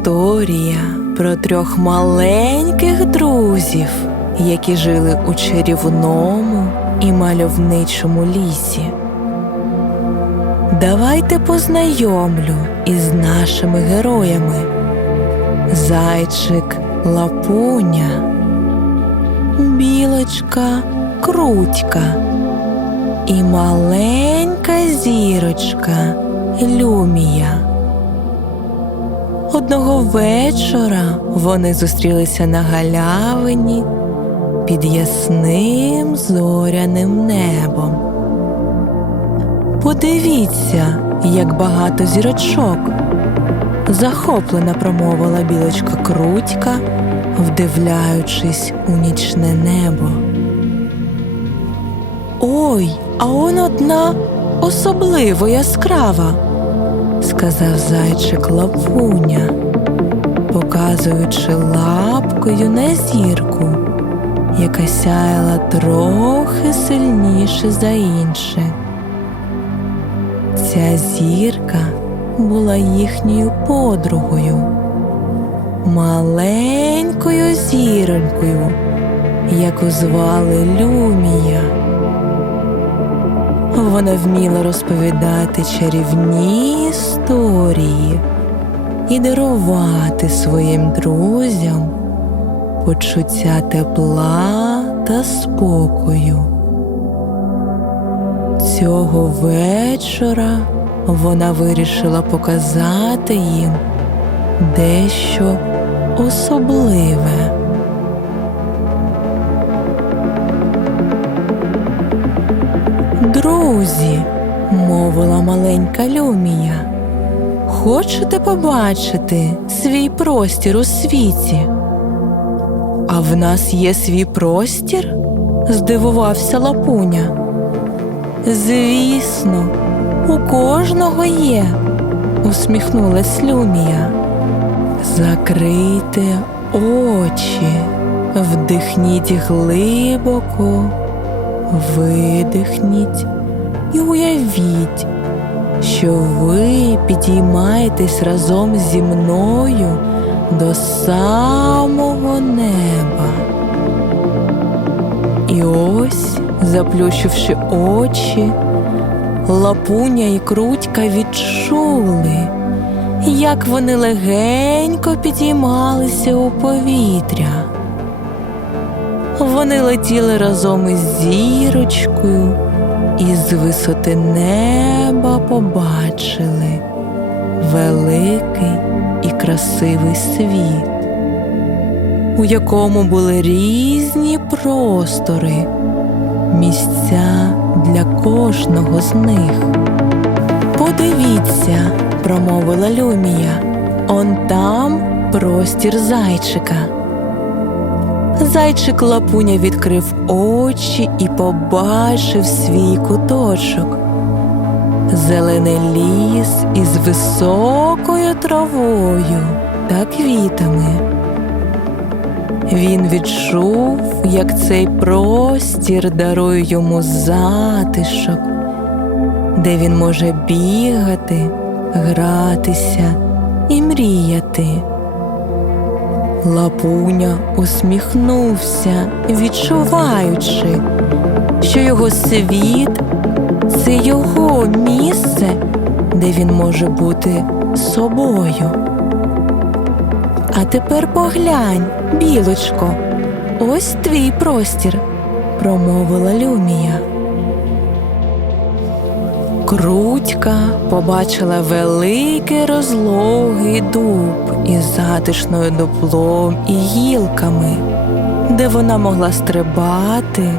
історія про трьох маленьких друзів, які жили у чарівному і мальовничому лісі. Давайте познайомлю із нашими героями. Зайчик Лапуня, білочка Крутька і маленька зірочка Люмія. Одного вечора вони зустрілися на галявині під ясним зоряним небом. Подивіться, як багато зірочок. Захоплена промовила білочка Крутька, вдивляючись у нічне небо. Ой, а он одна особливо яскрава, сказав зайчик Лапуня, показуючи лапкою на зірку, яка сяяла трохи сильніше за інше. Ця зірка була їхньою подругою, маленькою зіронькою, яку звали Люмія. Вона вміла розповідати чарівні історії і дарувати своїм друзям почуття тепла та спокою. Цього вечора вона вирішила показати їм дещо особливе. Друзі, мовила маленька Люмія, хочете побачити свій простір у світі? А в нас є свій простір? здивувався Лапуня. Звісно, у кожного є, усміхнулась Люмія. Закрийте очі, вдихніть глибоко, видихніть і уявіть, що ви підіймаєтесь разом зі мною до самого неба. І ось, заплющивши очі, лапуня і крутька відчули, як вони легенько підіймалися у повітря. Вони летіли разом із зірочкою з висоти неба побачили великий і красивий світ, у якому були різні простори, місця для кожного з них. Подивіться, промовила Люмія, он там простір зайчика. Зайчик лапуня відкрив очі і побачив свій куточок. Зелений ліс із високою травою та квітами. Він відчув, як цей простір дарує йому затишок, де він може бігати, гратися і мріяти. Лапуня усміхнувся, відчуваючи, що його світ це його місце, де він може бути собою. А тепер поглянь, білочко, ось твій простір, промовила Люмія. Крутька побачила великий розлогий дуб із затишною дуплом і гілками, де вона могла стрибати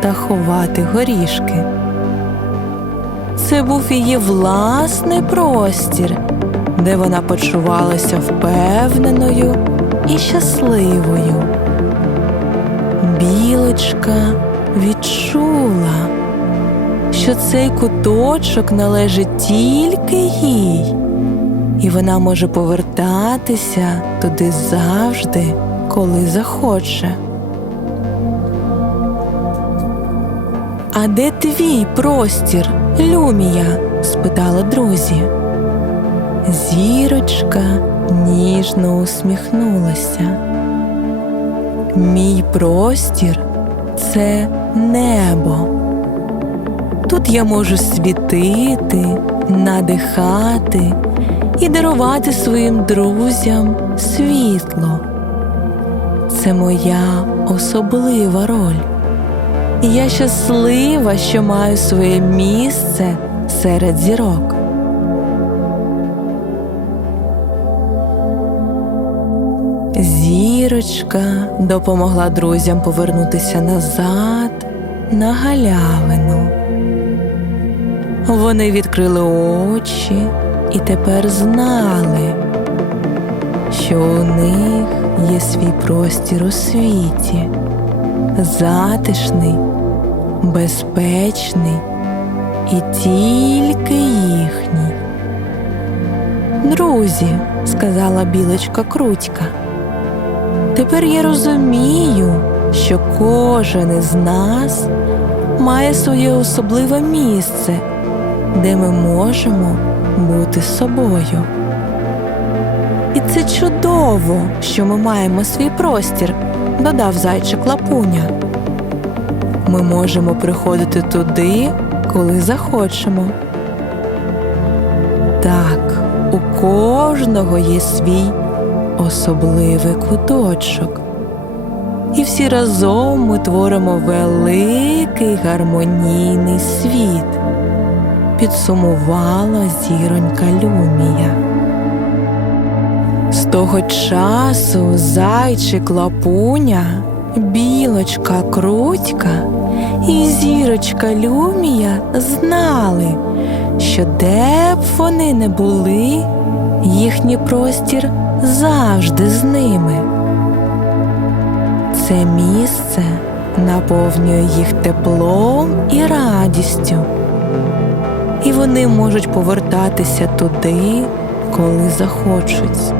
та ховати горішки. Це був її власний простір, де вона почувалася впевненою і щасливою. Білочка відчула, що цей куточок належить тільки їй, і вона може повертатися туди завжди, коли захоче. А де твій простір, Люмія? спитала друзі. Зірочка ніжно усміхнулася. Мій простір це небо. Тут я можу світити, надихати і дарувати своїм друзям світло. Це моя особлива роль. Я щаслива, що маю своє місце серед зірок. Зірочка допомогла друзям повернутися назад на галявину. Вони відкрили очі і тепер знали, що у них є свій простір у світі, затишний, безпечний і тільки їхній. Друзі, сказала білочка Крутька. Тепер я розумію, що кожен із нас має своє особливе місце, де ми можемо бути собою. І це чудово, що ми маємо свій простір, додав зайчик лапуня. Ми можемо приходити туди, коли захочемо. Так, у кожного є свій особливий куточок. І всі разом ми творимо великий гармонійний світ, підсумувала зіронька Люмія. З того часу зайчик лапуня, білочка крутька і зірочка Люмія знали, що де б вони не були, їхній простір завжди з ними. Це місце наповнює їх теплом і радістю, і вони можуть повертатися туди, коли захочуть.